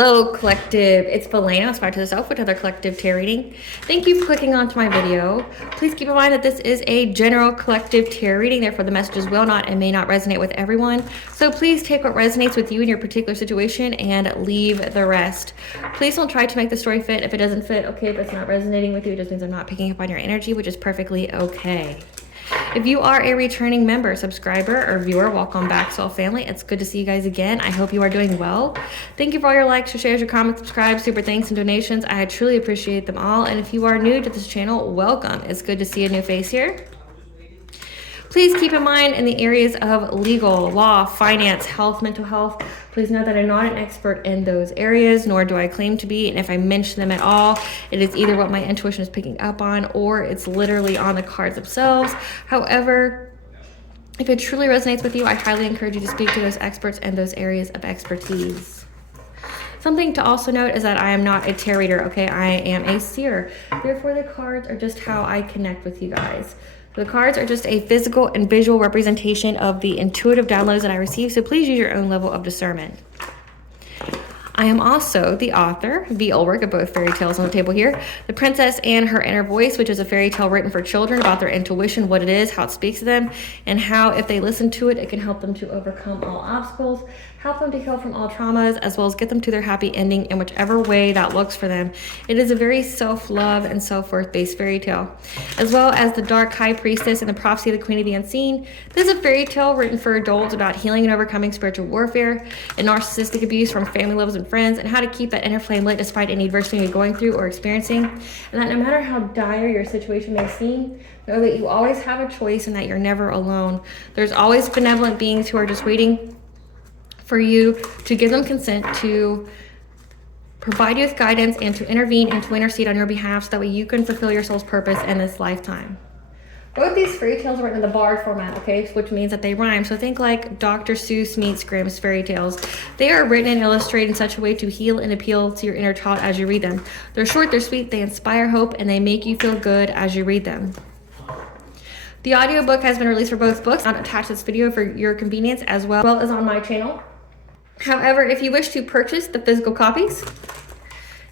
Hello collective, it's Valena, aspiraltotheself with another collective tarot reading. Thank you for clicking onto my video. Please keep in mind that this is a general collective tarot reading, therefore the messages will not and may not resonate with everyone. So please take what resonates with you in your particular situation and leave the rest. Please don't try to make the story fit. If it doesn't fit, okay, if it's not resonating with you, it just means I'm not picking up on your energy, which is perfectly okay. If you are a returning member, subscriber, or viewer, welcome back, soul family. It's good to see you guys again. I hope you are doing well. Thank you for all your likes, your shares, your comments, subscribes, super thanks, and donations. I truly appreciate them all. And if you are new to this channel, welcome. It's good to see a new face here. Please keep in mind in the areas of legal, law, finance, health, mental health, please know that I'm not an expert in those areas, nor do I claim to be. And if I mention them at all, it is either what my intuition is picking up on or it's literally on the cards themselves. However, if it truly resonates with you, I highly encourage you to speak to those experts in those areas of expertise. Something to also note is that I am not a tarot reader, okay? I am a seer. Therefore, the cards are just how I connect with you guys. The cards are just a physical and visual representation of the intuitive downloads that I receive, so please use your own level of discernment. I am also the author, the work of both fairy tales on the table here. The Princess and Her Inner Voice, which is a fairy tale written for children about their intuition, what it is, how it speaks to them, and how if they listen to it, it can help them to overcome all obstacles, help them to heal from all traumas, as well as get them to their happy ending in whichever way that looks for them. It is a very self-love and self-worth based fairy tale. As well as The Dark High Priestess and The Prophecy of the Queen of the Unseen. This is a fairy tale written for adults about healing and overcoming spiritual warfare and narcissistic abuse from family lovers and friends, and how to keep that inner flame lit despite any adversity you're going through or experiencing. And that no matter how dire your situation may seem, know that you always have a choice and that you're never alone. There's always benevolent beings who are just waiting for you to give them consent to provide you with guidance and to intervene and to intercede on your behalf so that way you can fulfill your soul's purpose in this lifetime. Both these fairy tales are written in the bard format, okay, which means that they rhyme. So think like Dr. Seuss meets Grimm's fairy tales. They are written and illustrated in such a way to heal and appeal to your inner child as you read them. They're short, they're sweet, they inspire hope, and they make you feel good as you read them. The audiobook has been released for both books. I'll attach this video for your convenience as well as on my channel. However, if you wish to purchase the physical copies,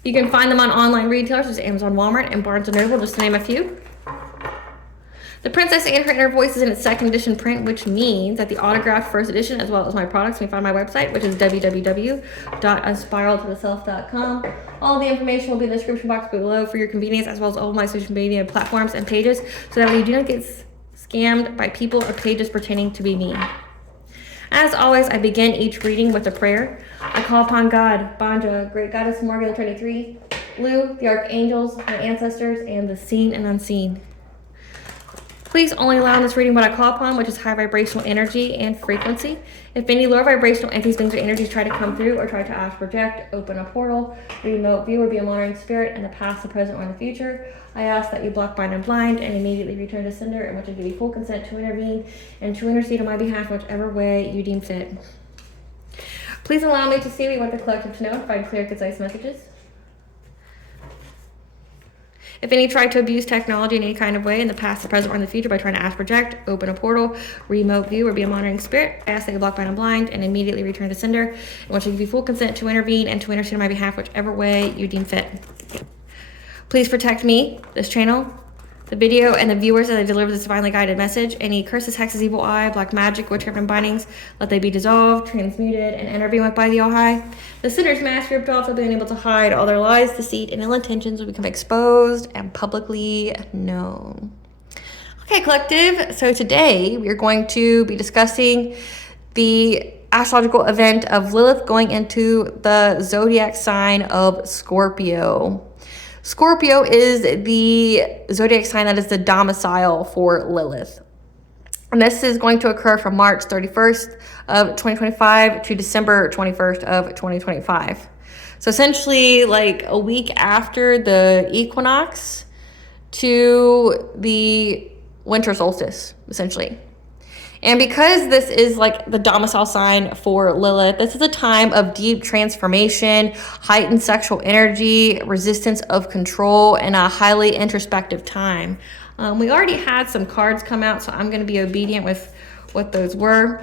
you can find them on online retailers such as Amazon, Walmart, and Barnes & Noble, just to name a few. The Princess and Her Inner Voice is in its second edition print, which means that the autographed first edition, as well as my products, you can find my website, which is www.aspiraltotheself.com. All the information will be in the description box below for your convenience, as well as all of my social media platforms and pages, so that way you do not get scammed by people or pages pretending to be me. As always, I begin each reading with a prayer. I call upon God, Banja, Great Goddess Morgan 23, Lu, the Archangels, my ancestors, and the seen and unseen. Please only allow in this reading what I call upon, which is high vibrational energy and frequency. If any lower vibrational entities, things, or energies try to come through or try to ask, project, open a portal, remote view, or be a monitoring spirit in the past, the present, or in the future, I ask that you block, bind, and blind and immediately return to sender, in which I give you full consent to intervene and to intercede on my behalf in whichever way you deem fit. Please allow me to see what you want the collective to know and provide clear, concise messages. If any try to abuse technology in any kind of way in the past, the present, or in the future by trying to ask, project, open a portal, remote view, or be a monitoring spirit, I ask that you block, bind, and blind and immediately return to sender, in which I give you full consent to intervene and to intercede on my behalf whichever way you deem fit. Please protect me, this channel, the video, and the viewers as I deliver this divinely guided message. Any curses, hexes, evil eye, black magic, witchcraft, and bindings, let they be dissolved, transmuted, and intervened with by the All-High. The sinner's mask ripped off, they'll be unable to hide. All their lies, deceit, and ill intentions will become exposed and publicly known. Okay, collective. So today we are going to be discussing the astrological event of Lilith going into the zodiac sign of Scorpio. Scorpio is the zodiac sign that is the domicile for Lilith. And this is going to occur from March 31st of 2025 to December 21st of 2025. So essentially like a week after the equinox to the winter solstice, essentially. And because this is like the domicile sign for Lilith, this is a time of deep transformation, heightened sexual energy, resistance of control, and a highly introspective time. We already had some cards come out, so I'm going to be obedient with what those were.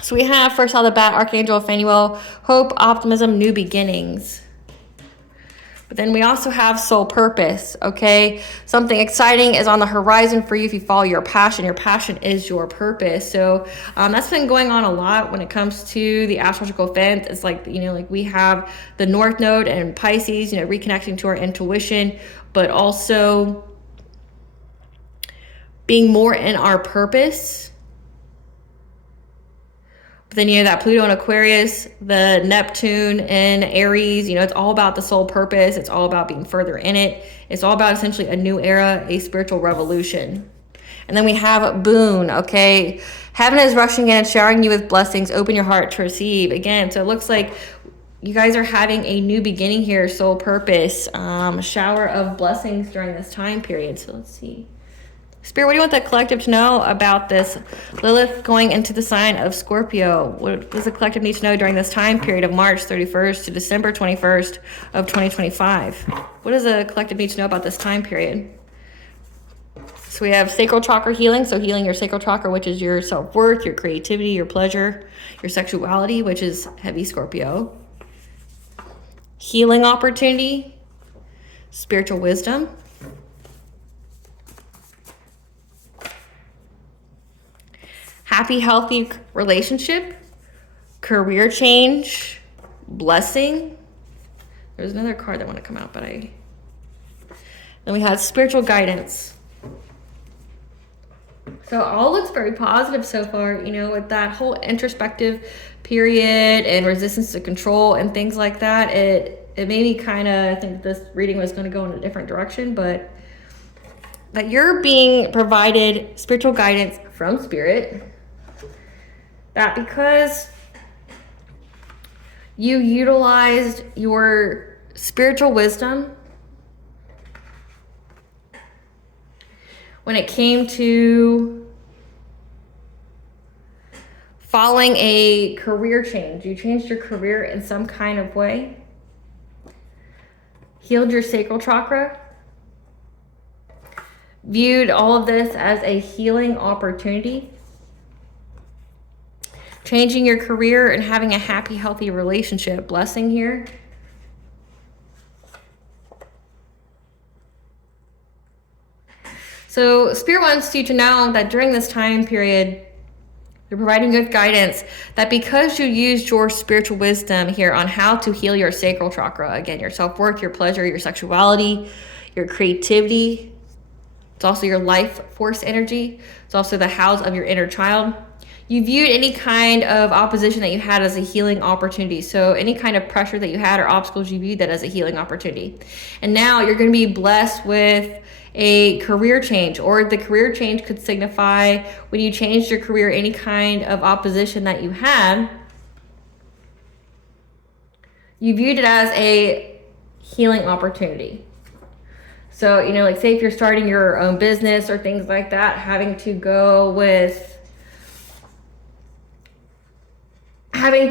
So we have, first out of the bat, Archangel Phanuel, hope, optimism, new beginnings. But then we also have soul purpose, okay? Something exciting is on the horizon for you if you follow your passion. Your passion is your purpose. So that's been going on a lot when it comes to the astrological fence. It's like, you know, like we have the North Node and Pisces, you know, reconnecting to our intuition, but also being more in our purpose. But then, you know, that Pluto in Aquarius, the Neptune in Aries, you know, it's all about the soul purpose. It's all about being further in it. It's all about essentially a new era, a spiritual revolution. And then we have Boon, okay? Heaven is rushing in and showering you with blessings. Open your heart to receive. Again, so it looks like you guys are having a new beginning here, soul purpose, shower of blessings during this time period. So let's see. Spirit, what do you want the collective to know about this Lilith going into the sign of Scorpio? What does the collective need to know during this time period of March 31st to December 21st of 2025? What does the collective need to know about this time period? So we have sacral chakra healing, so healing your sacral chakra, which is your self-worth, your creativity, your pleasure, your sexuality, which is heavy Scorpio. Healing opportunity, spiritual wisdom. Happy, healthy relationship, career change, blessing. There's another card that want to come out, but then we had spiritual guidance. So all looks very positive so far, you know, with that whole introspective period and resistance to control and things like that. It made me kind of think this reading was going to go in a different direction, but that you're being provided spiritual guidance from Spirit. That because you utilized your spiritual wisdom when it came to following a career change. You changed your career in some kind of way. Healed your sacral chakra. Viewed all of this as a healing opportunity. Changing your career and having a happy, healthy relationship. Blessing here. So Spirit wants you to know that during this time period, they're providing good guidance that because you used your spiritual wisdom here on how to heal your sacral chakra, again, your self-worth, your pleasure, your sexuality, your creativity. It's also your life force energy. It's also the house of your inner child. You viewed any kind of opposition that you had as a healing opportunity. So any kind of pressure that you had or obstacles, you viewed that as a healing opportunity. And now you're going to be blessed with a career change, or the career change could signify when you changed your career, any kind of opposition that you had, you viewed it as a healing opportunity. So, you know, like say if you're starting your own business or things like that, having to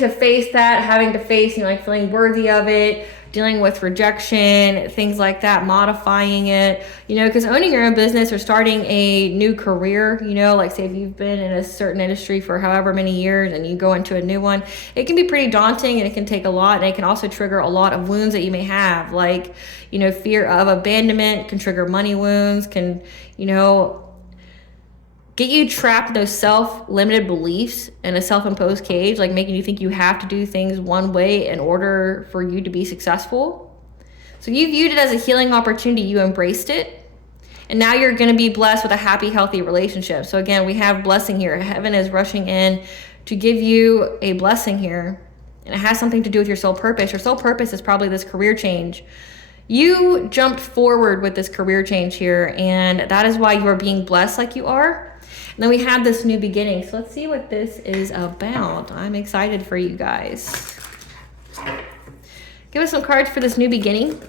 face, you know, like feeling worthy of it, dealing with rejection, things like that, modifying it, you know, because owning your own business or starting a new career, you know, like say if you've been in a certain industry for however many years and you go into a new one, it can be pretty daunting and it can take a lot, and it can also trigger a lot of wounds that you may have, like, you know, fear of abandonment can trigger money wounds, can, you know, get you trapped in those self-limited beliefs in a self-imposed cage, like making you think you have to do things one way in order for you to be successful. So you viewed it as a healing opportunity, you embraced it, and now you're going to be blessed with a happy, healthy relationship. So again, we have blessing here. Heaven is rushing in to give you a blessing here, and it has something to do with your soul purpose. Your soul purpose is probably this career change. You jumped forward with this career change here, and that is why you are being blessed like you are. And then we have this new beginning. So let's see what this is about. I'm excited for you guys. Give us some cards for this new beginning.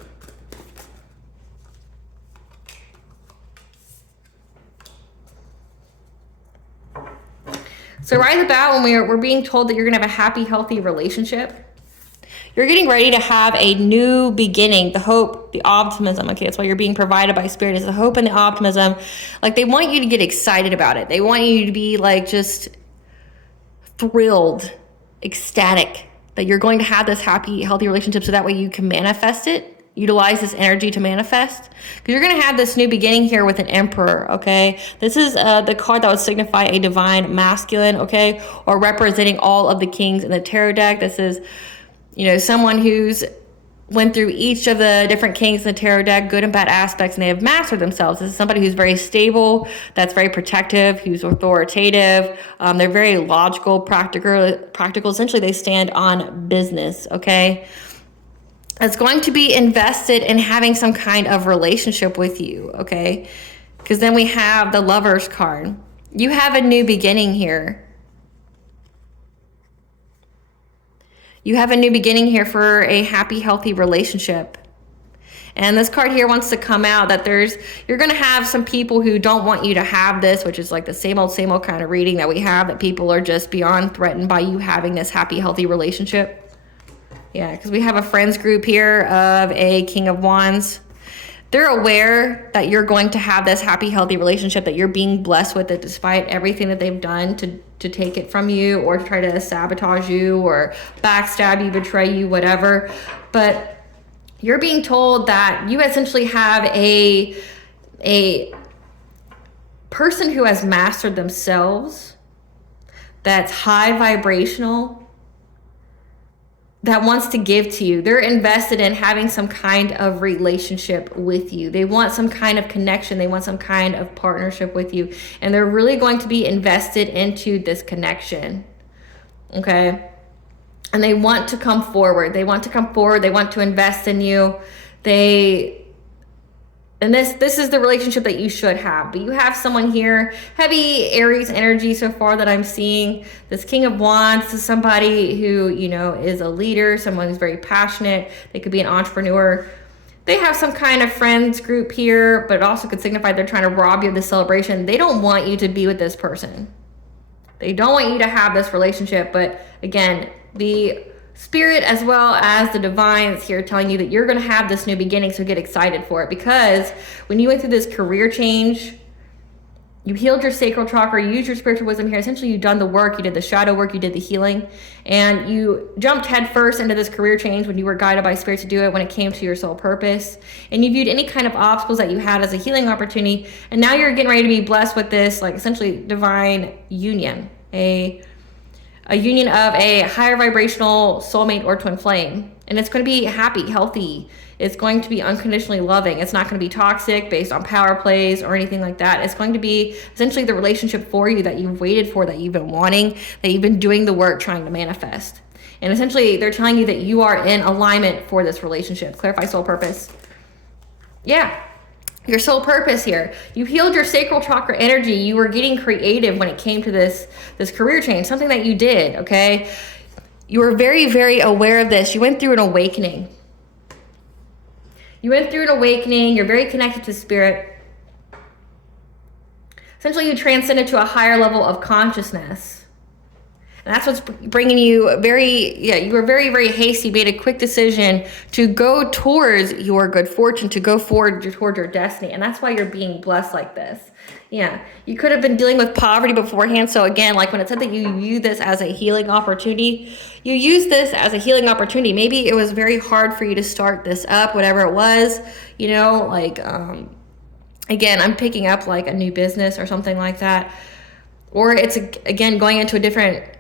So right at the bat, when we're being told that you're going to have a happy, healthy relationship, you're getting ready to have a new beginning, the hope, the optimism. Okay, that's why you're being provided by Spirit, is the hope and the optimism. Like, they want you to get excited about it. They want you to be like just thrilled, ecstatic that you're going to have this happy, healthy relationship, so that way you can manifest it. Utilize this energy to manifest, because you're going to have this new beginning here with an emperor. Okay, this is the card that would signify a divine masculine, okay, or representing all of the kings in the tarot deck. This is, you know, someone who's went through each of the different kings in the tarot deck, good and bad aspects, and they have mastered themselves. This is somebody who's very stable, that's very protective, who's authoritative. They're very logical, practical. Essentially, they stand on business, okay? It's going to be invested in having some kind of relationship with you, okay? Because then we have the Lovers card. You have a new beginning here. You have a new beginning here for a happy, healthy relationship. And this card here wants to come out that you're going to have some people who don't want you to have this, which is like the same old kind of reading that we have, that people are just beyond threatened by you having this happy, healthy relationship. Yeah, because we have a friends group here of a King of Wands. They're aware that you're going to have this happy, healthy relationship, that you're being blessed with it despite everything that they've done to take it from you, or to try to sabotage you or backstab you, betray you, whatever. But you're being told that you essentially have a person who has mastered themselves, that's high vibrational, that wants to give to you. They're invested in having some kind of relationship with you. They want some kind of connection. They want some kind of partnership with you. And they're really going to be invested into this connection. Okay? And they want to come forward. They want to come forward. They want to invest in you. And this is the relationship that you should have. But you have someone here, heavy Aries energy so far that I'm seeing. This King of Wands is somebody who, you know, is a leader, someone who's very passionate. They could be an entrepreneur. They have some kind of friends group here, but it also could signify they're trying to rob you of the celebration. They don't want you to be with this person. They don't want you to have this relationship. But again, the Spirit as well as the divines here telling you that you're going to have this new beginning, so get excited for it. Because when you went through this career change, you healed your sacral chakra, you used your spiritual wisdom here. Essentially, you've done the work, you did the shadow work, you did the healing, and you jumped headfirst into this career change when you were guided by Spirit to do it, when it came to your soul purpose. And you viewed any kind of obstacles that you had as a healing opportunity, and now you're getting ready to be blessed with this, like, essentially divine union, a union of a higher vibrational soulmate or twin flame. And it's going to be happy, healthy. It's going to be unconditionally loving. It's not going to be toxic based on power plays or anything like that. It's going to be essentially the relationship for you that you've waited for, that you've been wanting, that you've been doing the work trying to manifest. And essentially they're telling you that you are in alignment for this relationship. Clarify soul purpose. Yeah. Your soul purpose here. You healed your sacral chakra energy. You were getting creative when it came to this career change, something that you did, okay? You were very, very aware of this. You went through an awakening. You're very connected to Spirit. Essentially, you transcended to a higher level of consciousness. And that's what's bringing you you were very, very hasty, made a quick decision to go towards your good fortune, to go forward towards your destiny. And that's why you're being blessed like this. Yeah, you could have been dealing with poverty beforehand. So again, like when it said that you view this as a healing opportunity, you use this as a healing opportunity. Maybe it was very hard for you to start this up, whatever it was, you know, like, again, I'm picking up like a new business or something like that. Or it's, again, going into a different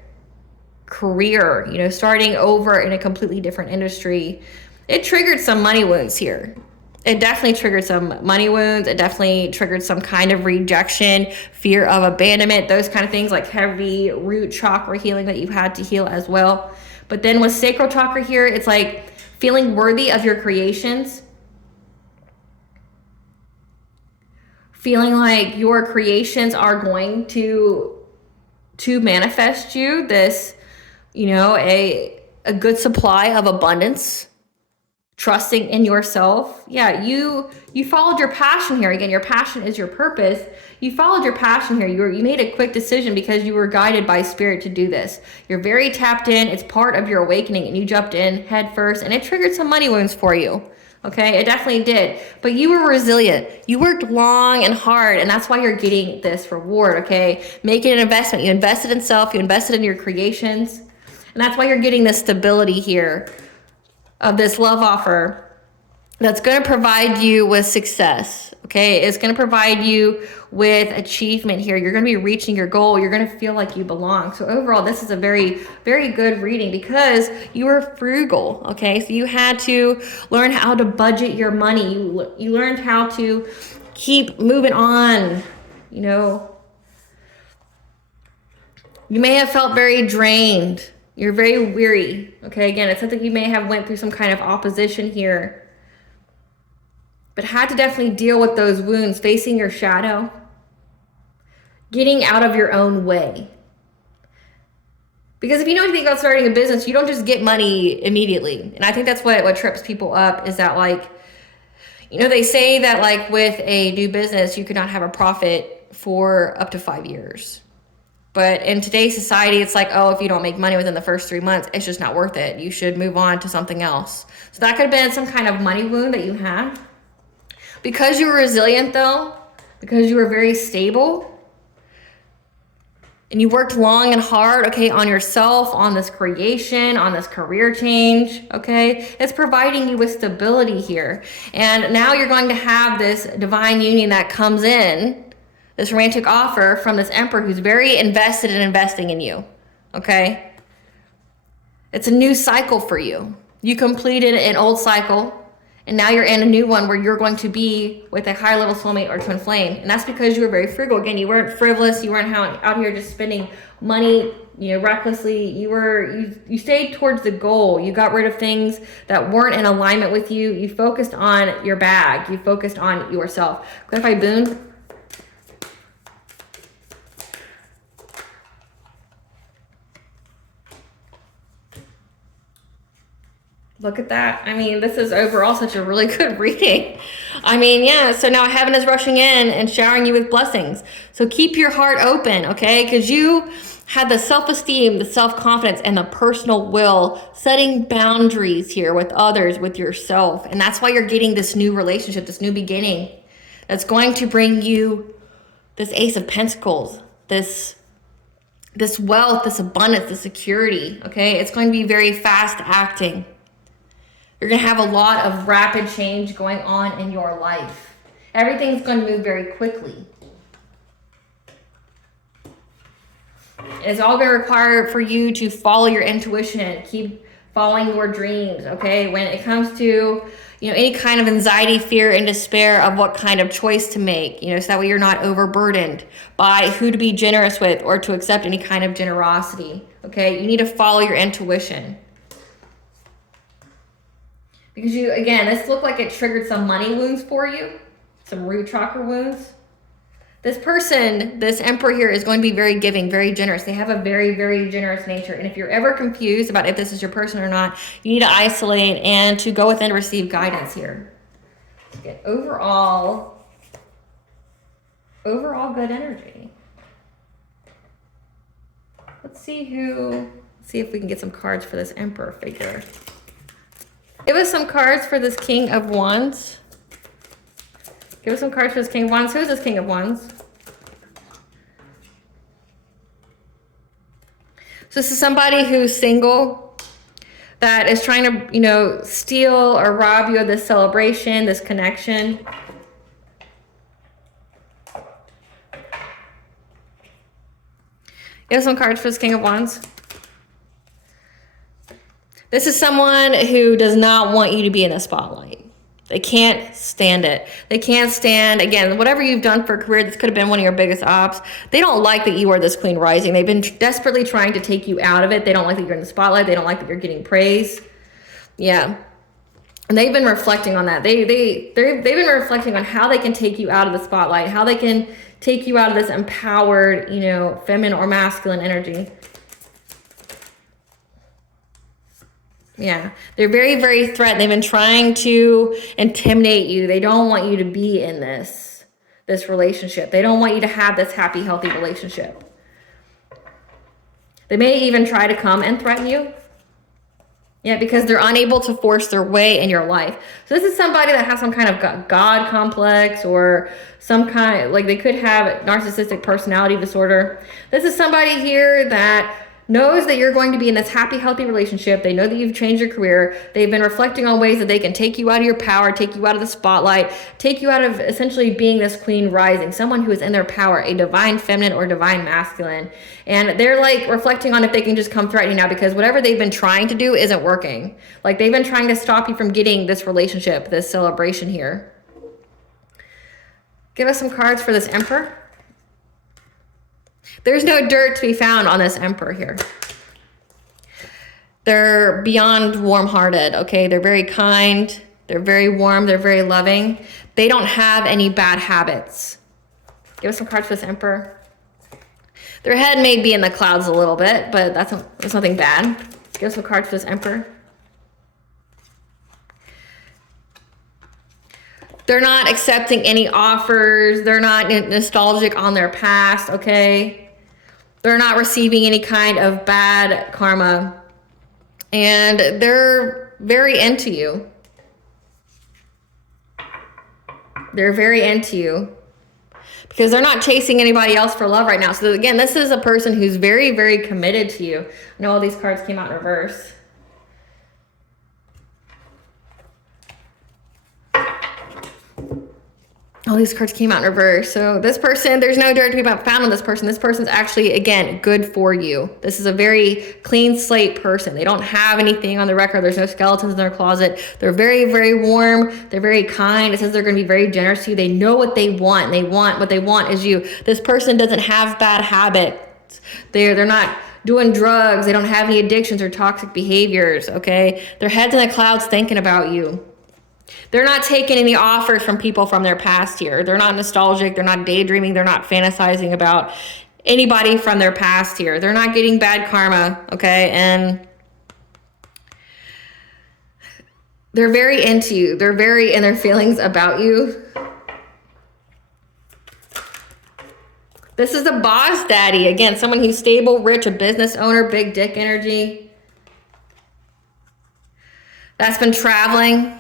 career, you know, starting over in a completely different industry. It triggered some money wounds here. It definitely triggered some money wounds. It definitely triggered some kind of rejection, fear of abandonment, those kind of things, like heavy root chakra healing that you've had to heal as well. But then with sacral chakra here, it's like feeling worthy of your creations, feeling like your creations are going to manifest you this, you know, a good supply of abundance, trusting in yourself. Yeah, you followed your passion here. Again, your passion is your purpose. You followed your passion here. You made a quick decision because you were guided by Spirit to do this. You're very tapped in. It's part of your awakening, and you jumped in head first, and it triggered some money wounds for you. Okay, it definitely did. But you were resilient. You worked long and hard, and that's why you're getting this reward, okay? Making an investment. You invested in self, you invested in your creations, and that's why you're getting this stability here of this love offer that's going to provide you with success, okay? It's going to provide you with achievement here. You're going to be reaching your goal. You're going to feel like you belong. So overall, this is a very, very good reading because you were frugal, okay? So you had to learn how to budget your money. You learned how to keep moving on, you know. You may have felt very drained. You're very weary, okay? Again, it's something you may have went through some kind of opposition here, but had to definitely deal with those wounds, facing your shadow, getting out of your own way. Because if you know anything about starting a business, you don't just get money immediately. And I think that's what trips people up, is that, like, you know, they say that, like, with a new business, you could not have a profit for up to 5 years. But in today's society, it's like, oh, if you don't make money within the first 3 months, it's just not worth it. You should move on to something else. So that could have been some kind of money wound that you had. Because you were resilient, though, because you were very stable, and you worked long and hard, okay, on yourself, on this creation, on this career change, okay, it's providing you with stability here. And now you're going to have this divine union that comes in, this romantic offer from this emperor who's very invested in investing in you, okay? It's a new cycle for you. You completed an old cycle, and now you're in a new one where you're going to be with a higher level soulmate or twin flame. And that's because you were very frugal. Again, you weren't frivolous. You weren't out here just spending money, you know, recklessly. You stayed towards the goal. You got rid of things that weren't in alignment with you. You focused on your bag. You focused on yourself. Clarify boon. Look at that. I mean, this is overall such a really good reading. I mean, yeah, so now heaven is rushing in and showering you with blessings. So keep your heart open, okay? Because you had the self-esteem, the self-confidence, and the personal will, setting boundaries here with others, with yourself. And that's why you're getting this new relationship, this new beginning that's going to bring you this Ace of Pentacles, this wealth, this abundance, this security, okay? It's going to be very fast acting. You're going to have a lot of rapid change going on in your life. Everything's going to move very quickly. It's all going to require for you to follow your intuition, keep following your dreams, okay? When it comes to, you know, any kind of anxiety, fear, and despair of what kind of choice to make, you know, so that way you're not overburdened by who to be generous with or to accept any kind of generosity, okay? You need to follow your intuition. Because you, again, this looked like it triggered some money wounds for you, some root chakra wounds. This person, this emperor here, is going to be very giving, very generous. They have a very, very generous nature. And if you're ever confused about if this is your person or not, you need to isolate and to go within to receive guidance here. Get overall good energy. Let's see if we can get some cards for this emperor figure. Give us some cards for this King of Wands. Give us some cards for this King of Wands. Who is this King of Wands? So this is somebody who's single, that is trying to, you know, steal or rob you of this celebration, this connection. Give us some cards for this King of Wands. This is someone who does not want you to be in the spotlight. They can't stand it. They can't stand, again, whatever you've done for a career, this could have been one of your biggest ops. They don't like that you are this Queen Rising. They've been desperately trying to take you out of it. They don't like that you're in the spotlight. They don't like that you're getting praise. Yeah. And they've been reflecting on that. They've been reflecting on how they can take you out of the spotlight, how they can take you out of this empowered, you know, feminine or masculine energy. Yeah, they're very, very threatened. They've been trying to intimidate you. They don't want you to be in this relationship. They don't want you to have this happy, healthy relationship. They may even try to come and threaten you. Yeah, because they're unable to force their way in your life. So this is somebody that has some kind of God complex, or some kind, like they could have narcissistic personality disorder. This is somebody here that knows that you're going to be in this happy, healthy relationship. They know that you've changed your career. They've been reflecting on ways that they can take you out of your power, take you out of the spotlight, take you out of essentially being this queen rising, someone who is in their power, a divine feminine or divine masculine. And they're like reflecting on if they can just come threatening now, because whatever they've been trying to do isn't working. Like they've been trying to stop you from getting this relationship, this celebration here. Give us some cards for this Emperor. There's no dirt to be found on this Emperor here. They're beyond warm-hearted, okay? They're very kind. They're very warm. They're very loving. They don't have any bad habits. Give us some cards for this Emperor. Their head may be in the clouds a little bit, but that's nothing bad. Give us some cards for this Emperor. They're not accepting any offers. They're not nostalgic on their past, okay? They're not receiving any kind of bad karma. And they're very into you. They're very into you. Because they're not chasing anybody else for love right now. So again, this is a person who's very, very committed to you. I know all these cards came out in reverse. All these cards came out in reverse. So this person, there's no dirt to be found on this person. This person's actually, again, good for you. This is a very clean slate person. They don't have anything on the record. There's no skeletons in their closet. They're very, very warm. They're very kind. It says they're going to be very generous to you. They know what they want. What they want is you. This person doesn't have bad habits. They're not doing drugs. They don't have any addictions or toxic behaviors, okay? Their head's in the clouds thinking about you. They're not taking any offers from people from their past here. They're not nostalgic. They're not daydreaming. They're not fantasizing about anybody from their past here. They're not getting bad karma, okay? And they're very into you. They're very in their feelings about you. This is the boss daddy. Again, someone who's stable, rich, a business owner, big dick energy. That's been traveling.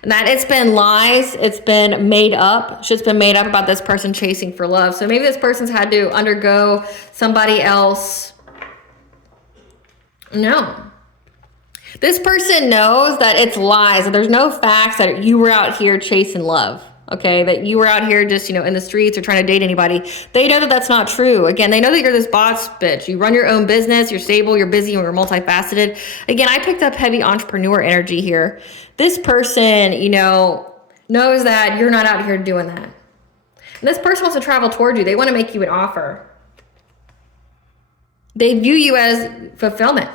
And that it's been lies, it's been made up, shit's been made up about this person chasing for love. So maybe this person's had to undergo somebody else. No. This person knows that it's lies, that there's no facts that you were out here chasing love, okay? That you were out here just, in the streets or trying to date anybody. They know that that's not true. Again, they know that you're this boss bitch. You run your own business, you're stable, you're busy, and you're multifaceted. Again, I picked up heavy entrepreneur energy here. This person, knows that you're not out here doing that. And this person wants to travel toward you. They want to make you an offer. They view you as fulfillment.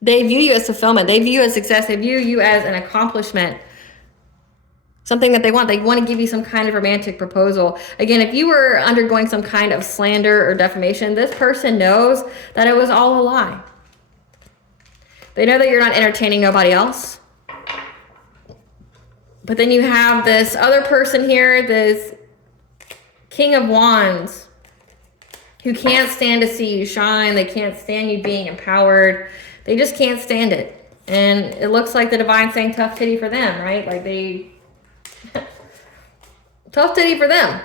They view you as fulfillment. They view you as success. They view you as an accomplishment. Something that they want. They want to give you some kind of romantic proposal. Again, if you were undergoing some kind of slander or defamation, this person knows that it was all a lie. They know that you're not entertaining nobody else. But then you have this other person here, this King of Wands, who can't stand to see you shine. They can't stand you being empowered. They just can't stand it. And it looks like the divine saying tough titty for them, right? Like they... tough titty for them.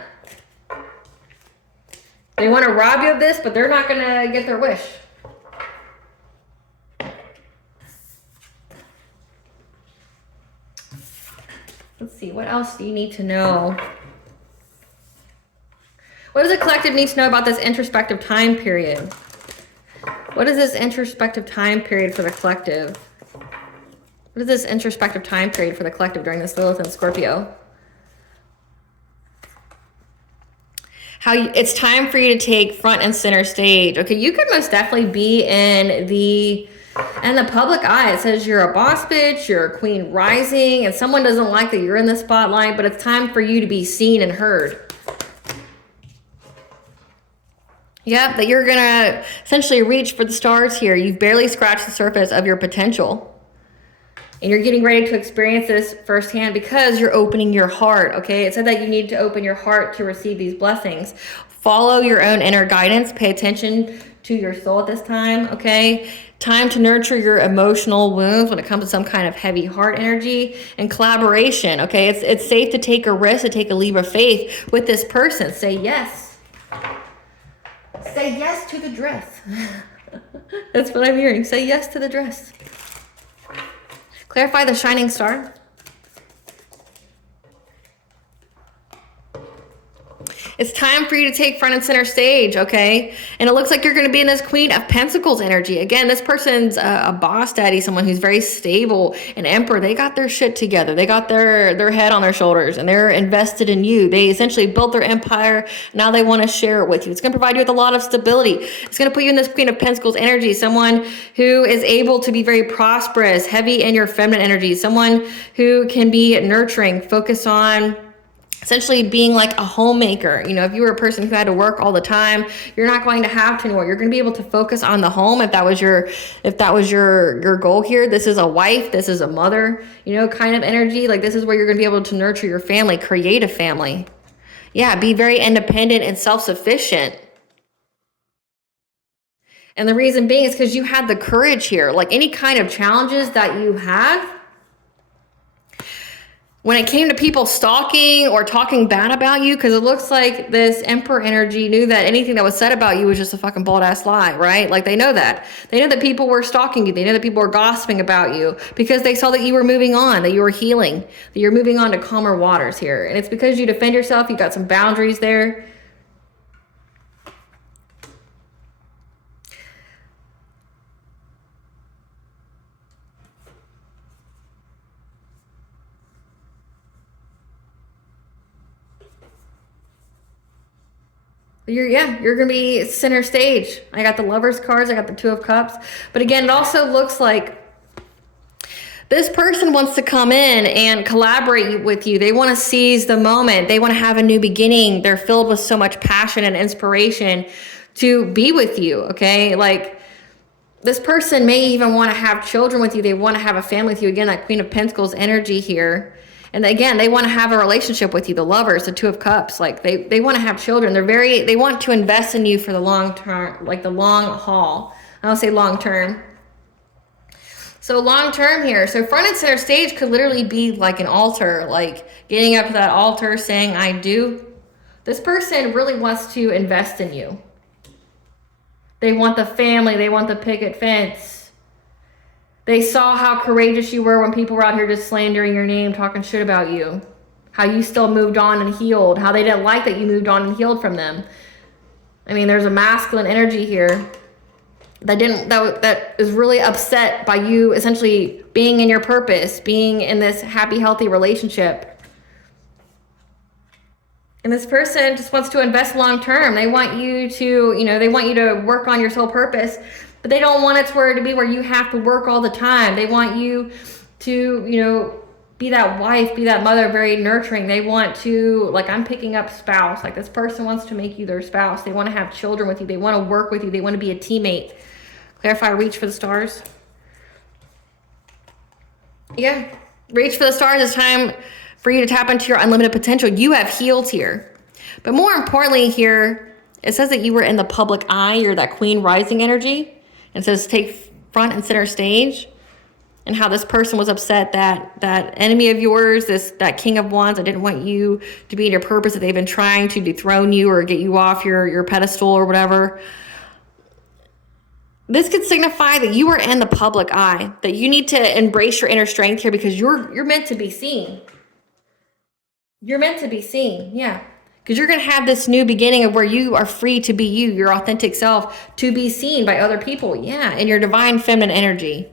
They want to rob you of this, but they're not going to get their wish. Let's see, what else do you need to know? What does the collective need to know about this introspective time period? What is this introspective time period for the collective? What is this introspective time period for the collective during this Lilith and Scorpio? It's time for you to take front and center stage. Okay, you could most definitely be in the public eye. It says you're a boss bitch, you're a queen rising, and someone doesn't like that you're in the spotlight, but it's time for you to be seen and heard. Yep, that you're gonna essentially reach for the stars here. You've barely scratched the surface of your potential. And you're getting ready to experience this firsthand because you're opening your heart, okay? It said that you need to open your heart to receive these blessings. Follow your own inner guidance. Pay attention to your soul at this time, okay? Time to nurture your emotional wounds when it comes to some kind of heavy heart energy and collaboration, okay? It's safe to take a risk, to take a leap of faith with this person. Say yes. Say yes to the dress. That's what I'm hearing. Say yes to the dress. Clarify the shining star. It's time for you to take front and center stage, okay? And it looks like you're going to be in this Queen of Pentacles energy. Again, this person's a boss daddy, someone who's very stable, an emperor. They got their shit together. They got their head on their shoulders, and they're invested in you. They essentially built their empire. Now they want to share it with you. It's going to provide you with a lot of stability. It's going to put you in this Queen of Pentacles energy, someone who is able to be very prosperous, heavy in your feminine energy, someone who can be nurturing, focus on essentially being like a homemaker. You know, if you were a person who had to work all the time, you're not going to have to anymore. You're going to be able to focus on the home. If that was your goal here. This is a wife, this is a mother, you know, kind of energy. Like, this is where you're going to be able to nurture your family, create a family. Yeah, be very independent and self-sufficient. And the reason being is because you had the courage here. Like, any kind of challenges that you had, when it came to people stalking or talking bad about you, because it looks like this Emperor energy knew that anything that was said about you was just a fucking bold ass lie, right? Like, they know that. They know that people were stalking you. They know that people were gossiping about you because they saw that you were moving on, that you were healing, that you're moving on to calmer waters here. And it's because you defend yourself. You got some boundaries there. You're going to be center stage. I got the Lovers cards. I got the Two of Cups. But again, it also looks like this person wants to come in and collaborate with you. They want to seize the moment. They want to have a new beginning. They're filled with so much passion and inspiration to be with you, okay? Like, this person may even want to have children with you. They want to have a family with you. Again, that Queen of Pentacles energy here. And again, they want to have a relationship with you. The Lovers, the Two of Cups, like they want to have children. They want to invest in you for the long term, like the long haul. I don't say long term. So long term here. So front and center stage could literally be like an altar, like getting up to that altar saying, I do. This person really wants to invest in you. They want the family. They want the picket fence. They saw how courageous you were when people were out here just slandering your name, talking shit about you. How you still moved on and healed. How they didn't like that you moved on and healed from them. I mean, there's a masculine energy here that is really upset by you essentially being in your purpose, being in this happy, healthy relationship. And this person just wants to invest long term. They want you to, they want you to work on your soul purpose. But they don't want it to be where you have to work all the time. They want you to, be that wife, be that mother, very nurturing. They want to, like, I'm picking up spouse. Like, this person wants to make you their spouse. They want to have children with you. They want to work with you. They want to be a teammate. Clarify, reach for the stars. Yeah, reach for the stars. It's time for you to tap into your unlimited potential. You have healed here. But more importantly here, it says that you were in the public eye. You're that Queen rising energy. And says take front and center stage, and how this person was upset that enemy of yours, that King of Wands, that didn't want you to be in your purpose, that they've been trying to dethrone you or get you off your pedestal or whatever. This could signify that you are in the public eye, that you need to embrace your inner strength here because you're meant to be seen. You're meant to be seen, yeah. Because you're going to have this new beginning of where you are free to be you, your authentic self, to be seen by other people. Yeah, in your divine feminine energy.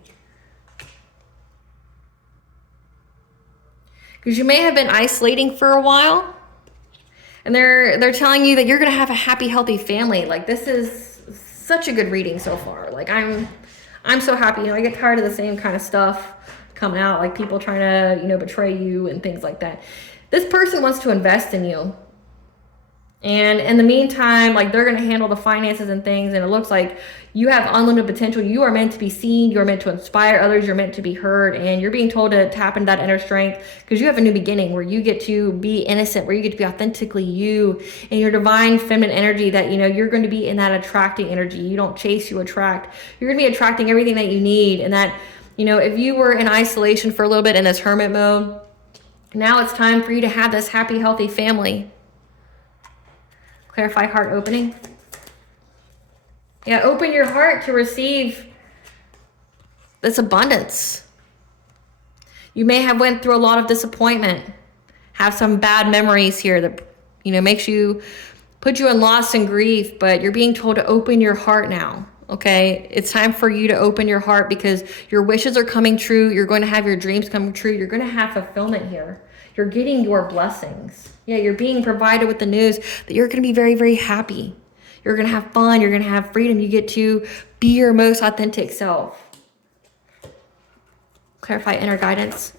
Because you may have been isolating for a while. And they're telling you that you're going to have a happy, healthy family. Like, this is such a good reading so far. Like, I'm so happy. I get tired of the same kind of stuff coming out. Like, people trying to, betray you and things like that. This person wants to invest in you. And in the meantime, like, they're going to handle the finances and things. And it looks like you have unlimited potential. You are meant to be seen. You're meant to inspire others. You're meant to be heard. And you're being told to tap into that inner strength, because you have a new beginning where you get to be innocent, where you get to be authentically you and your divine feminine energy, that, you know, you're going to be in that attracting energy. You don't chase, you attract. You're going to be attracting everything that you need. And that, you know, if you were in isolation for a little bit in this hermit mode, now it's time for you to have this happy, healthy family. Clarify heart opening. Yeah, open your heart to receive this abundance. You may have went through a lot of disappointment, have some bad memories here that, you know, put you in loss and grief, but you're being told to open your heart now. Okay, it's time for you to open your heart, because your wishes are coming true. You're going to have your dreams come true. You're going to have fulfillment here. You're getting your blessings. Yeah, you're being provided with the news that you're going to be very, very happy. You're going to have fun. You're going to have freedom. You get to be your most authentic self. Clarify inner guidance.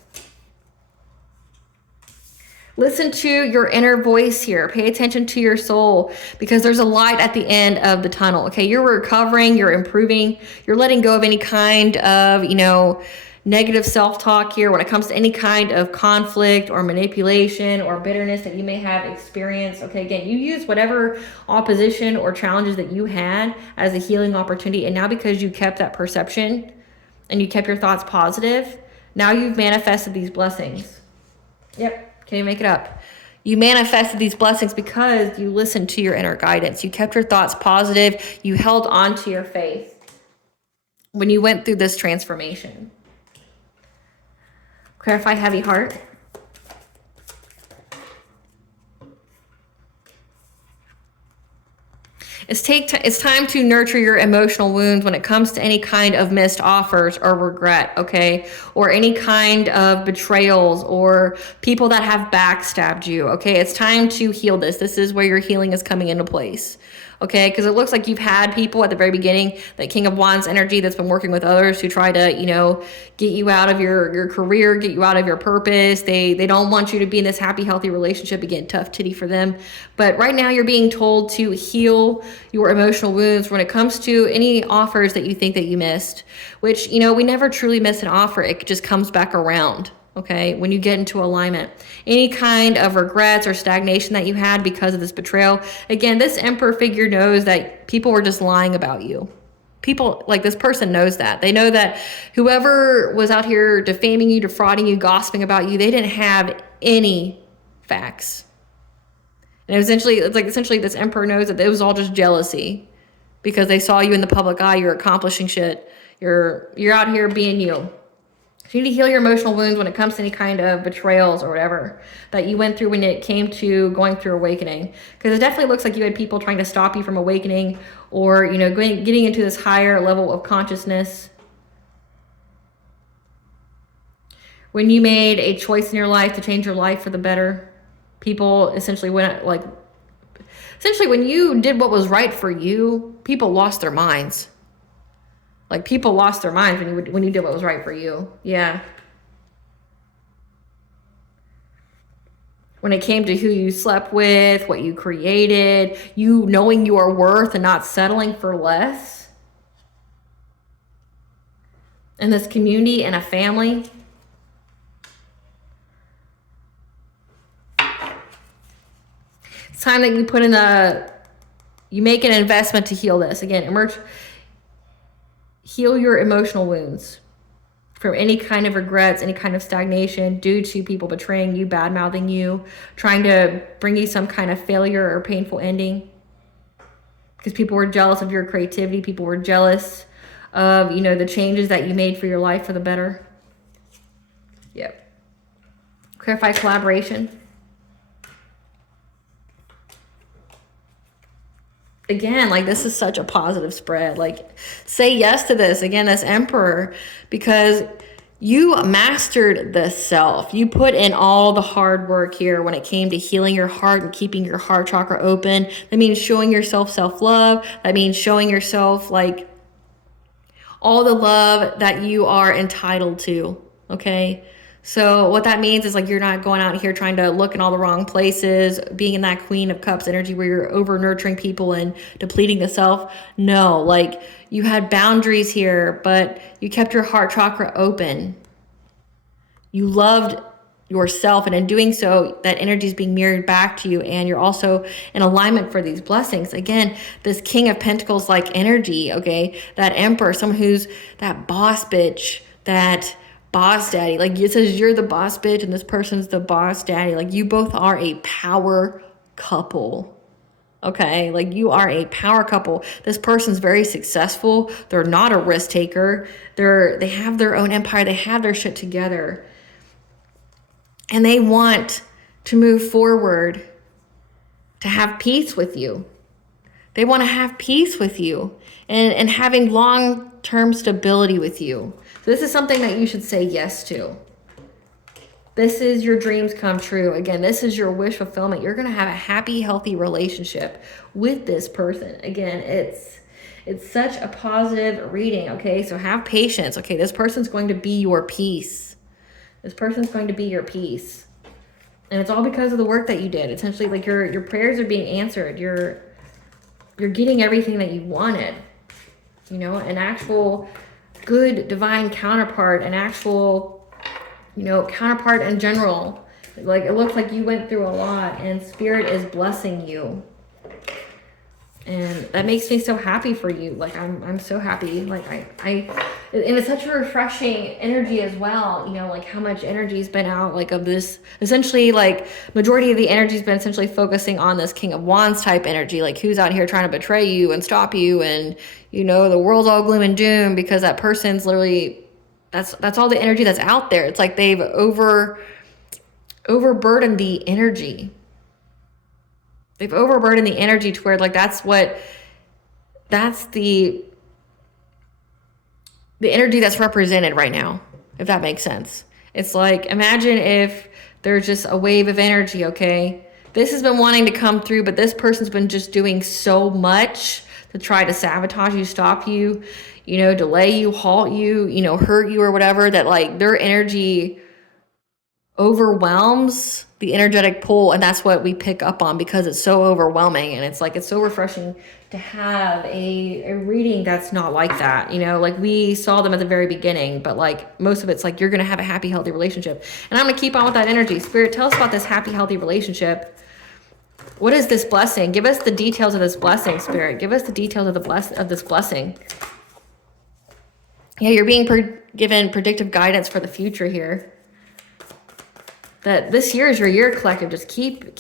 Listen to your inner voice here. Pay attention to your soul, because there's a light at the end of the tunnel. Okay, you're recovering, you're improving, you're letting go of any kind of, you know, negative self-talk here when it comes to any kind of conflict or manipulation or bitterness that you may have experienced. Okay, again, you use whatever opposition or challenges that you had as a healing opportunity, and now because you kept that perception and you kept your thoughts positive, now you've manifested these blessings. Yep, can't even make it up. You manifested these blessings because you listened to your inner guidance. You kept your thoughts positive. You held on to your faith when you went through this transformation. Clarify heavy heart. It's time to nurture your emotional wounds when it comes to any kind of missed offers or regret, okay? Or any kind of betrayals or people that have backstabbed you, okay? It's time to heal this. This is where your healing is coming into place, okay? Because it looks like you've had people at the very beginning, that King of Wands energy that's been working with others to try to, you know, get you out of your career, get you out of your purpose. They don't want you to be in this happy, healthy relationship. Again, tough titty for them. But right now you're being told to heal your emotional wounds when it comes to any offers that you think that you missed, which, you know, we never truly miss an offer. It just comes back around. Okay, when you get into alignment, any kind of regrets or stagnation that you had because of this betrayal. Again, this Emperor figure knows that people were just lying about you. People, like, this person knows that. They know that whoever was out here defaming you, defrauding you, gossiping about you, they didn't have any facts. And essentially this Emperor knows that it was all just jealousy, because they saw you in the public eye. You're accomplishing shit. You're out here being you. So you need to heal your emotional wounds when it comes to any kind of betrayals or whatever that you went through when it came to going through awakening. Because it definitely looks like you had people trying to stop you from awakening, or, you know, getting into this higher level of consciousness. When you made a choice in your life to change your life for the better, people essentially went, like, essentially when you did what was right for you, people lost their minds. Like, people lost their minds when you did what was right for you. Yeah. When it came to who you slept with, what you created, you knowing your worth and not settling for less. In this community and a family. It's time that you make an investment to heal this. Again, heal your emotional wounds from any kind of regrets, any kind of stagnation due to people betraying you, bad-mouthing you, trying to bring you some kind of failure or painful ending. Because people were jealous of your creativity. People were jealous of, you know, the changes that you made for your life for the better. Yep. Clarify collaboration. Again, like, this is such a positive spread. Like, say yes to this. Again, this Emperor, because you mastered the self. You put in all the hard work here when it came to healing your heart and keeping your heart chakra open. That means showing yourself self-love. That means showing yourself, like, all the love that you are entitled to. Okay? So what that means is like you're not going out here trying to look in all the wrong places, being in that Queen of Cups energy where you're over nurturing people and depleting the self. No, like you had boundaries here, but you kept your heart chakra open. You loved yourself, and in doing so, that energy is being mirrored back to you, and you're also in alignment for these blessings. Again, this King of Pentacles like energy, okay, that Emperor, someone who's that boss bitch, that boss daddy. Like it says you're the boss bitch and this person's the boss daddy. Like you both are a power couple. Okay, like you are a power couple. This person's very successful. They're not a risk taker. They have their own empire. They have their shit together. And they want to move forward to have peace with you. They want to have peace with you and having long-term stability with you. So this is something that you should say yes to. This is your dreams come true. Again, this is your wish fulfillment. You're going to have a happy, healthy relationship with this person. Again, it's such a positive reading, okay? So have patience, okay? This person's going to be your peace. This person's going to be your peace. And it's all because of the work that you did. Essentially, like your prayers are being answered. You're getting everything that you wanted. You know, an actual good divine counterpart, an actual, you know, counterpart in general. Like it looks like you went through a lot and Spirit is blessing you. And that makes me so happy for you. Like I'm so happy. Like and it's such a refreshing energy as well. You know, like how much energy's been out like of this, essentially like majority of the energy's been essentially focusing on this King of Wands type energy. Like who's out here trying to betray you and stop you, and you know, the world's all gloom and doom because that person's literally, that's all the energy that's out there. It's like they've overburdened the energy. They've overburdened the energy to where like that's the energy that's represented right now, if that makes sense. It's like, imagine if there's just a wave of energy, okay? This has been wanting to come through, but this person's been just doing so much to try to sabotage you, stop you, you know, delay you, halt you, you know, hurt you or whatever, that like their energy overwhelms the energetic pull, and that's what we pick up on because it's so overwhelming. And it's like it's so refreshing to have a reading that's not like that, you know, like we saw them at the very beginning, but like most of it's like you're gonna have a happy, healthy relationship. And I'm gonna keep on with that energy. Spirit, tell us about this happy, healthy relationship. What is this blessing? Give us the details of this blessing, Spirit. Give us the details of this blessing. Yeah, you're being given predictive guidance for the future here. That this year is your year, collective. Just keep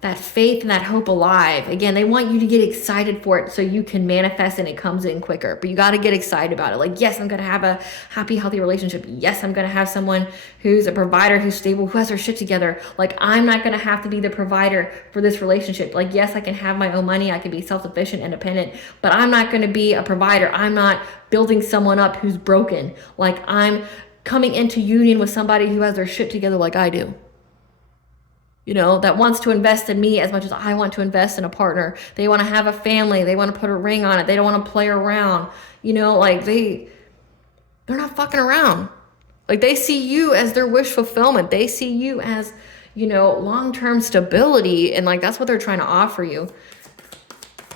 that faith and that hope alive. Again, they want you to get excited for it so you can manifest and it comes in quicker. But you got to get excited about it. Like, yes, I'm going to have a happy, healthy relationship. Yes, I'm going to have someone who's a provider, who's stable, who has their shit together. Like, I'm not going to have to be the provider for this relationship. Like, yes, I can have my own money. I can be self-sufficient, independent, but I'm not going to be a provider. I'm not building someone up who's broken. Like, I'm coming into union with somebody who has their shit together like I do. You know, that wants to invest in me as much as I want to invest in a partner. They want to have a family. They want to put a ring on it. They don't want to play around. You know, like they're not fucking around. Like they see you as their wish fulfillment. They see you as, you know, long-term stability. And like, that's what they're trying to offer you.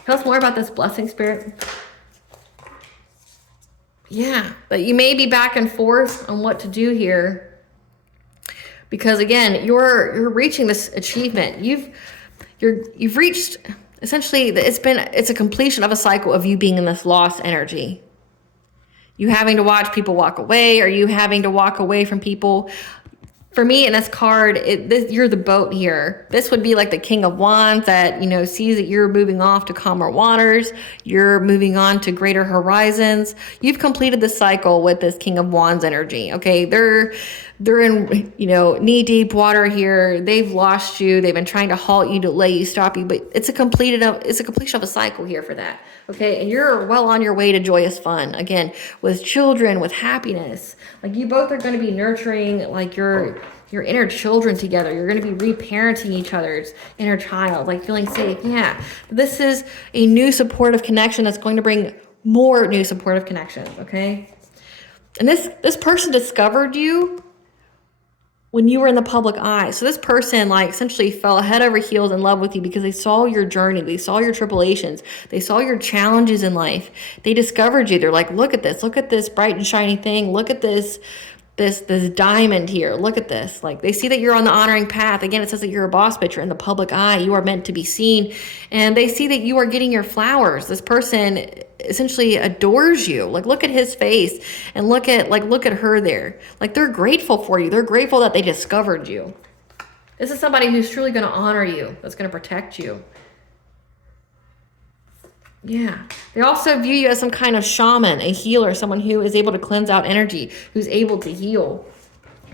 Tell us more about this blessing, Spirit. Yeah, but you may be back and forth on what to do here, because again, you're reaching this achievement. You've reached essentially, it's a completion of a cycle of you being in this lost energy. You having to watch people walk away, or you having to walk away from people. For me in this card, you're the boat here. This would be like the King of Wands that, you know, sees that you're moving off to calmer waters. You're moving on to greater horizons. You've completed the cycle with this King of Wands energy. Okay, they're in, you know, knee deep water here. They've lost you. They've been trying to halt you, delay you, stop you. But it's a completion of a cycle here for that. Okay, and you're well on your way to joyous fun again with children, with happiness. Like you both are going to be nurturing like your inner children together. You're going to be reparenting each other's inner child, like feeling safe. Yeah, this is a new supportive connection that's going to bring more new supportive connections. Okay, and this person discovered you when you were in the public eye. So this person like essentially fell head over heels in love with you because they saw your journey. They saw your tribulations. They saw your challenges in life. They discovered you. They're like, look at this bright and shiny thing. Look at this diamond here. Look at this. Like, they see that you're on the honoring path. Again, it says that you're a boss, but you're in the public eye. You are meant to be seen. And they see that you are getting your flowers. This person essentially adores you. Like, look at his face and look at her there. Like, they're grateful for you. They're grateful that they discovered you. This is somebody who's truly going to honor you, that's going to protect you. Yeah. They also view you as some kind of shaman, a healer, someone who is able to cleanse out energy, who's able to heal.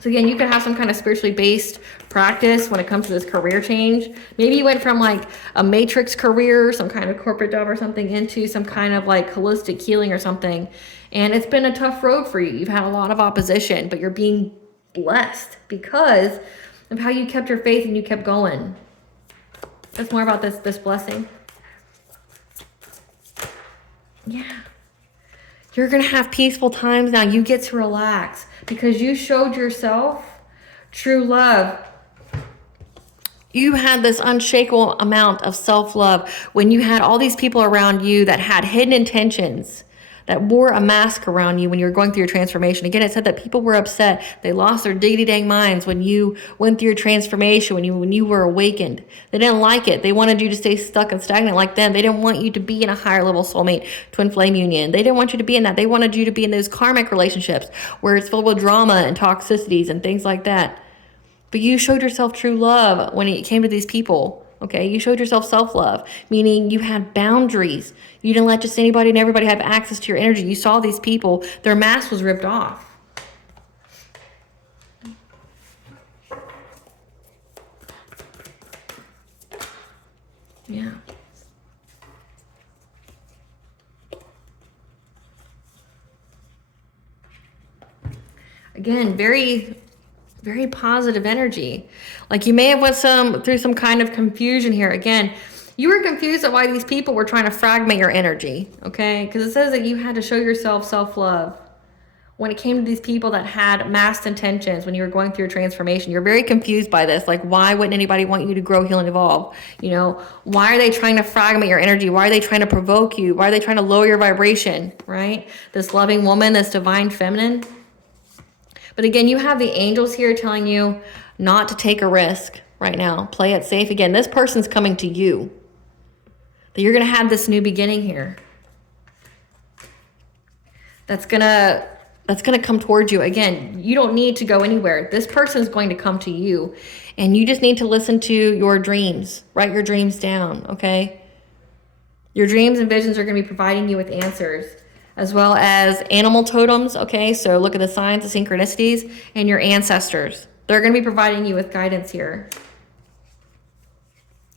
So again, you can have some kind of spiritually based practice when it comes to this career change. Maybe you went from like a matrix career, some kind of corporate job or something, into some kind of like holistic healing or something. And it's been a tough road for you. You've had a lot of opposition, but you're being blessed because of how you kept your faith and you kept going. That's more about this blessing. Yeah. You're going to have peaceful times now. You get to relax because you showed yourself true love. You had this unshakable amount of self-love when you had all these people around you that had hidden intentions, that wore a mask around you when you were going through your transformation. Again, it said that people were upset. They lost their diggity-dang minds when you went through your transformation, when you were awakened. They didn't like it. They wanted you to stay stuck and stagnant like them. They didn't want you to be in a higher level soulmate twin flame union. They didn't want you to be in that. They wanted you to be in those karmic relationships where it's filled with drama and toxicities and things like that. But you showed yourself true love when it came to these people. Okay, you showed yourself self-love, meaning you had boundaries. You didn't let just anybody and everybody have access to your energy. You saw these people, their mask was ripped off. Yeah. Again, very positive energy. Like, you may have went through some kind of confusion here. Again, you were confused at why these people were trying to fragment your energy, okay? Because it says that you had to show yourself self-love when it came to these people that had masked intentions when you were going through your transformation. You're very confused by this. Like, why wouldn't anybody want you to grow, heal, and evolve? You know, why are they trying to fragment your energy? Why are they trying to provoke you? Why are they trying to lower your vibration, right? This loving woman, this divine feminine. But again, you have the angels here telling you not to take a risk right now. Play it safe. Again, this person's coming to you. That you're going to have this new beginning here. That's going to come towards you. Again, you don't need to go anywhere. This person's going to come to you. And you just need to listen to your dreams. Write your dreams down, okay? Your dreams and visions are going to be providing you with answers, as well as animal totems, okay? So look at the signs, the synchronicities, and your ancestors. They're going to be providing you with guidance here.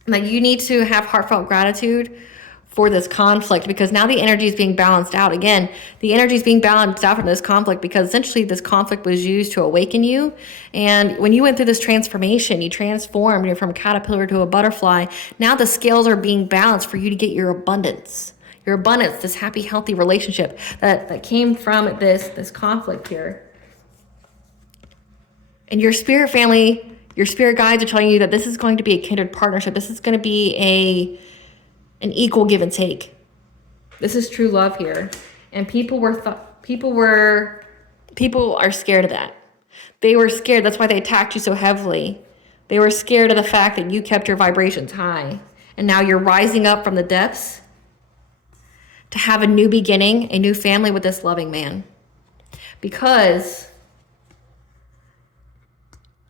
Like, you need to have heartfelt gratitude for this conflict, because now the energy is being balanced out. Again, the energy is being balanced out from this conflict because essentially this conflict was used to awaken you. And when you went through this transformation, you transformed, you're from a caterpillar to a butterfly. Now the scales are being balanced for you to get your abundance. Your abundance, this happy, healthy relationship that came from this conflict here. And your spirit family, your spirit guides are telling you that this is going to be a kindred partnership. This is going to be an equal give and take. This is true love here. And people are scared of that. They were scared. That's why they attacked you so heavily. They were scared of the fact that you kept your vibrations high. And now you're rising up from the depths to have a new beginning, a new family with this loving man. Because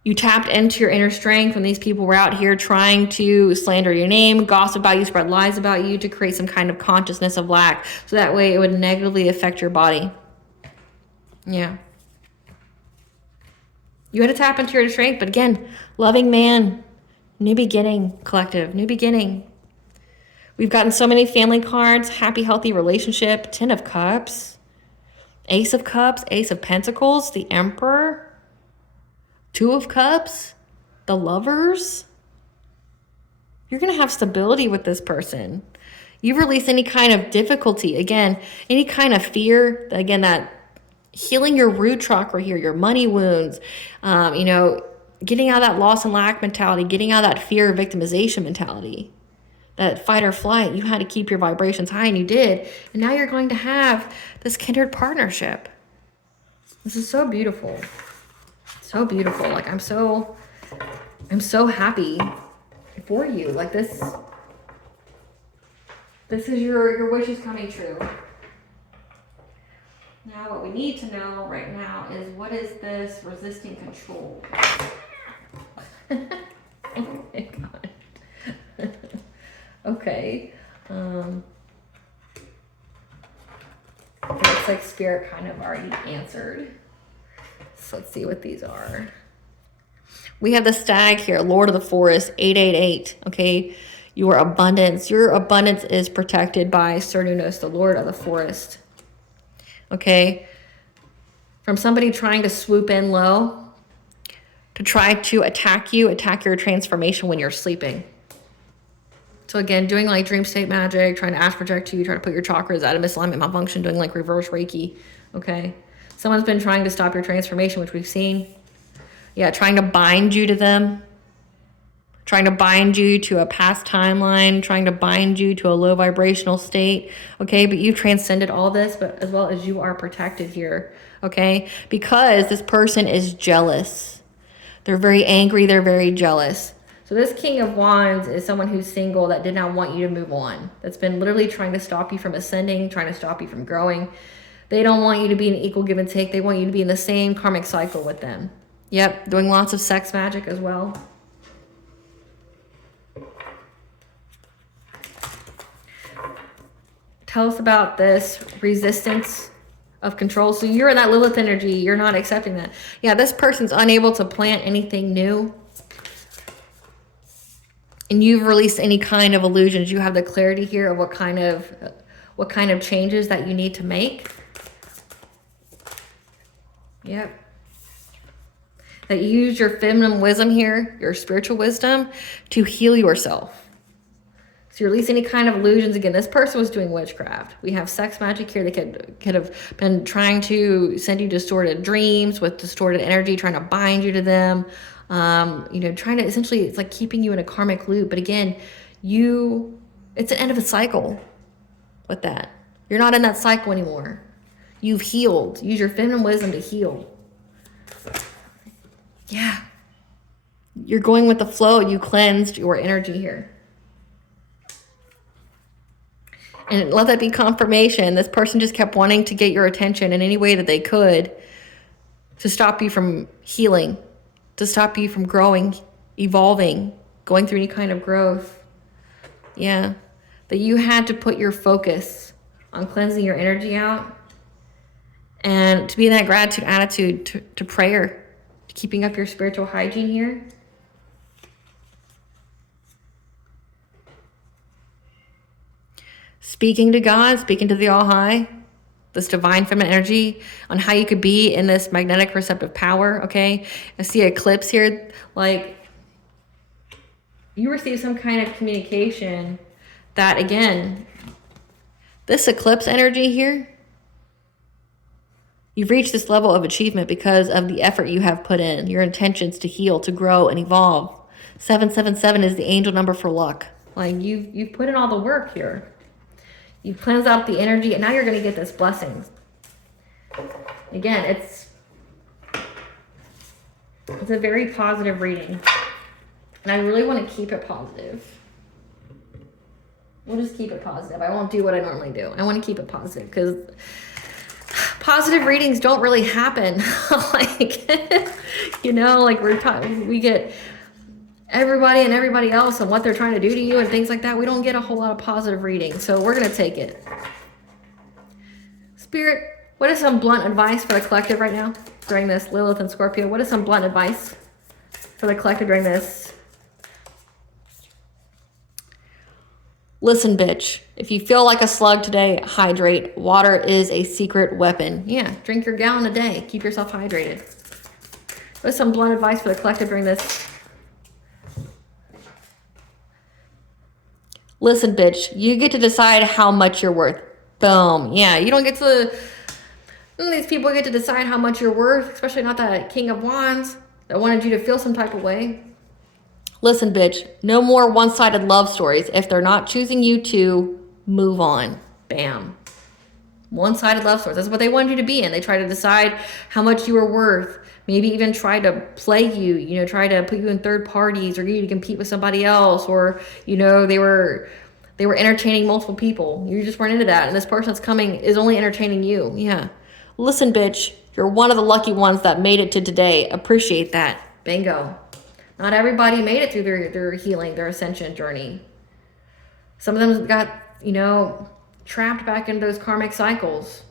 you tapped into your inner strength when these people were out here trying to slander your name, gossip about you, spread lies about you to create some kind of consciousness of lack. So that way it would negatively affect your body. Yeah. You had to tap into your inner strength, but again, loving man, new beginning, collective, new beginning. We've gotten so many family cards, happy, healthy relationship, 10 of Cups, Ace of Cups, Ace of Pentacles, the Emperor, 2 of Cups, the Lovers. You're going to have stability with this person. You've released any kind of difficulty. Again, any kind of fear. Again, that healing your root chakra here, your money wounds, getting out of that loss and lack mentality, getting out of that fear of victimization mentality, that fight or flight. You had to keep your vibrations high, and you did. And now you're going to have this kindred partnership. This is so beautiful. So beautiful. Like, I'm so happy for you. Like, this is your wish is coming true. Now what we need to know right now is, what is this resisting control? Oh my God. Okay. Looks like Spirit kind of already answered. So let's see what these are. We have the Stag here, Lord of the Forest, 888. Okay. Your abundance is protected by Cernunnos, the Lord of the Forest. Okay. From somebody trying to swoop in low to try to attack your transformation when you're sleeping. So again, doing like dream state magic, trying to astral project you, trying to put your chakras out of misalignment, malfunction, doing like reverse Reiki. Okay. Someone's been trying to stop your transformation, which we've seen. Yeah, trying to bind you to them. Trying to bind you to a past timeline, trying to bind you to a low vibrational state. Okay, but you've transcended all this, but as well as you are protected here. Okay, because this person is jealous. They're very angry, they're very jealous. So this King of Wands is someone who's single that did not want you to move on. That's been literally trying to stop you from ascending, trying to stop you from growing. They don't want you to be an equal give and take. They want you to be in the same karmic cycle with them. Yep, doing lots of sex magic as well. Tell us about this resistance of control. So you're in that Lilith energy. You're not accepting that. Yeah, this person's unable to plant anything new. And you've released any kind of illusions. You have the clarity here of what kind of changes that you need to make. Yep. That you use your feminine wisdom here, your spiritual wisdom, to heal yourself. So you release any kind of illusions. Again, this person was doing witchcraft. We have sex magic here. They could have been trying to send you distorted dreams with distorted energy, trying to bind you to them. Trying to essentially, it's like keeping you in a karmic loop. But again, it's an end of a cycle with that. You're not in that cycle anymore. You've healed. Use your feminine wisdom to heal. Yeah. You're going with the flow. You cleansed your energy here. And let that be confirmation. This person just kept wanting to get your attention in any way that they could to stop you from healing, to stop you from growing, evolving, going through any kind of growth. Yeah. That you had to put your focus on cleansing your energy out and to be in that gratitude attitude to prayer, to keeping up your spiritual hygiene here. Speaking to God, speaking to the All-High, this divine feminine energy on how you could be in this magnetic receptive power, okay? I see eclipse here, like you receive some kind of communication that, again, this eclipse energy here, you've reached this level of achievement because of the effort you have put in, your intentions to heal, to grow, and evolve. 777 is the angel number for luck. Like you've put in all the work here. You've cleansed out the energy, and now you're going to get this blessing. Again, it's a very positive reading. And I really want to keep it positive. We'll just keep it positive. I won't do what I normally do. I want to keep it positive because positive readings don't really happen. We get everybody else and what they're trying to do to you and things like that. We don't get a whole lot of positive reading. So we're going to take it. Spirit, what is some blunt advice for the collective right now during this Lilith and Scorpio? What is some blunt advice for the collective during this? Listen, bitch. If you feel like a slug today, hydrate. Water is a secret weapon. Yeah, drink your gallon a day. Keep yourself hydrated. What is some blunt advice for the collective during this? Listen, bitch, you get to decide how much you're worth. Boom. Yeah, you don't get to... None of these people get to decide how much you're worth, especially not that King of Wands. that wanted you to feel some type of way. Listen, bitch, no more one-sided love stories. If they're not choosing you to, move on. Bam. One-sided love stories. That's what they wanted you to be in. They try to decide how much you were worth. Maybe even try to play you, you know, try to put you in third parties or get you to compete with somebody else. Or, you know, they were entertaining multiple people. You just weren't into that. And this person that's coming is only entertaining you. Yeah. Listen, bitch, you're one of the lucky ones that made it to today. Appreciate that. Bingo. Not everybody made it through their healing, their ascension journey. Some of them got, you know, trapped back into those karmic cycles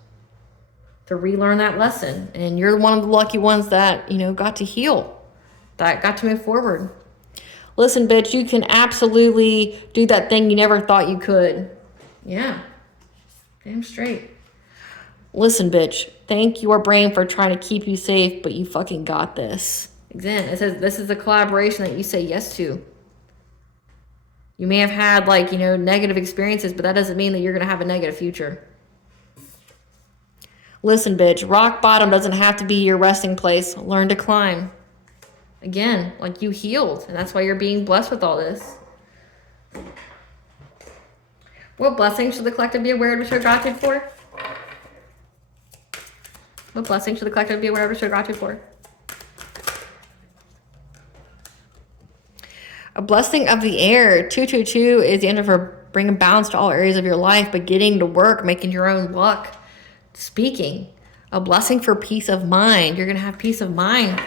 to relearn that lesson. And you're one of the lucky ones that, you know, got to heal, that got to move forward. Listen, bitch, you can absolutely do that thing you never thought you could. Yeah. Damn straight. Listen, bitch, thank your brain for trying to keep you safe, but you fucking got this. Again, it says this is a collaboration that you say yes to. You may have had, like, you know, negative experiences, but that doesn't mean that you're going to have a negative future. Listen, bitch, rock bottom doesn't have to be your resting place. Learn to climb. Again, like, you healed, and that's why you're being blessed with all this. What blessings should the collective be aware of to show gratitude for? What blessings should the collective be aware of to show gratitude for? A blessing of the air. 222 is the energy for bringing balance to all areas of your life, but getting to work, making your own luck, speaking. A blessing for peace of mind. You're going to have peace of mind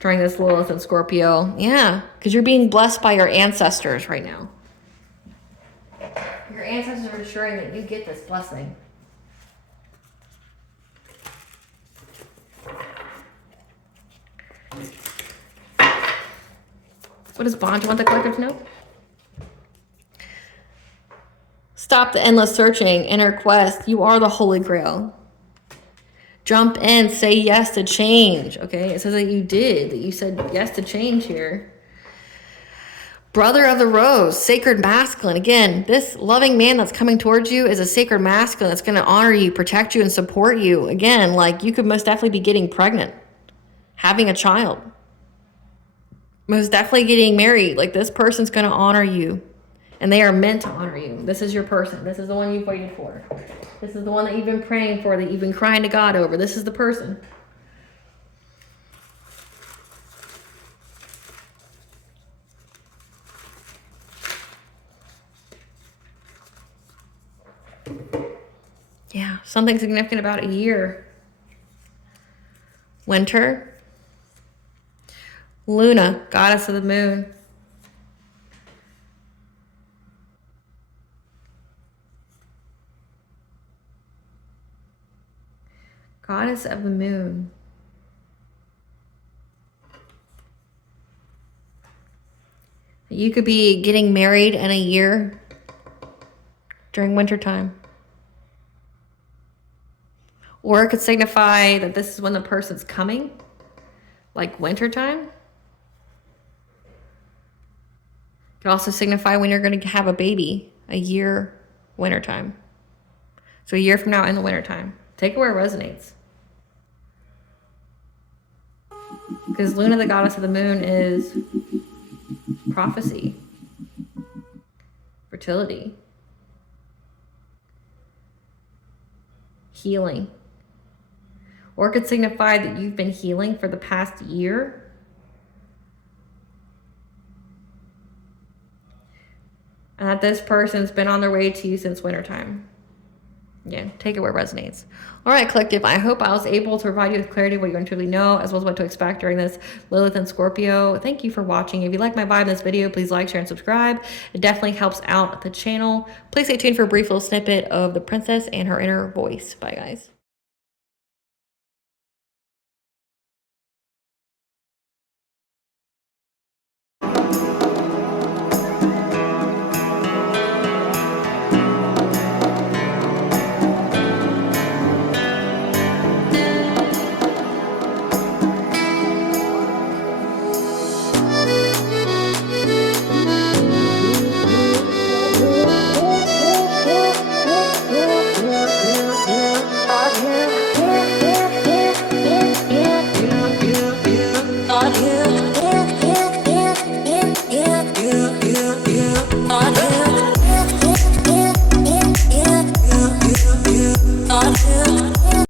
during this Lilith and Scorpio. Yeah, because you're being blessed by your ancestors right now. Your ancestors are ensuring that you get this blessing. What does Bond want the collective to know? Stop the endless searching, inner quest. You are the Holy Grail. Jump in, say yes to change. Okay, it says that you did, that you said yes to change here. Brother of the Rose, sacred masculine. Again, this loving man that's coming towards you is a sacred masculine that's going to honor you, protect you, and support you. Again, like, you could most definitely be getting pregnant, having a child. Most definitely getting married. Like, this person's going to honor you, and they are meant to honor you. This is your person. This is the one you've waited for. This is the one that you've been praying for, that you've been crying to God over. This is the person. Yeah, something significant about a year. Winter. Luna, goddess of the moon. Goddess of the moon. You could be getting married in a year during winter time. Or it could signify that this is when the person's coming, like winter time. It could also signify when you're going to have a baby, a year wintertime. So a year from now in the wintertime. Take it where it resonates. Because Luna, the goddess of the moon, is prophecy, fertility, healing. Or it could signify that you've been healing for the past year. And that this person's been on their way to you since wintertime. Yeah, take it where it resonates. All right, collective, I hope I was able to provide you with clarity of what you intuitively know, as well as what to expect during this Lilith and Scorpio. Thank you for watching. If you like my vibe in this video, please like, share, and subscribe. It definitely helps out the channel. Please stay tuned for a brief little snippet of the princess and her inner voice. Bye, guys.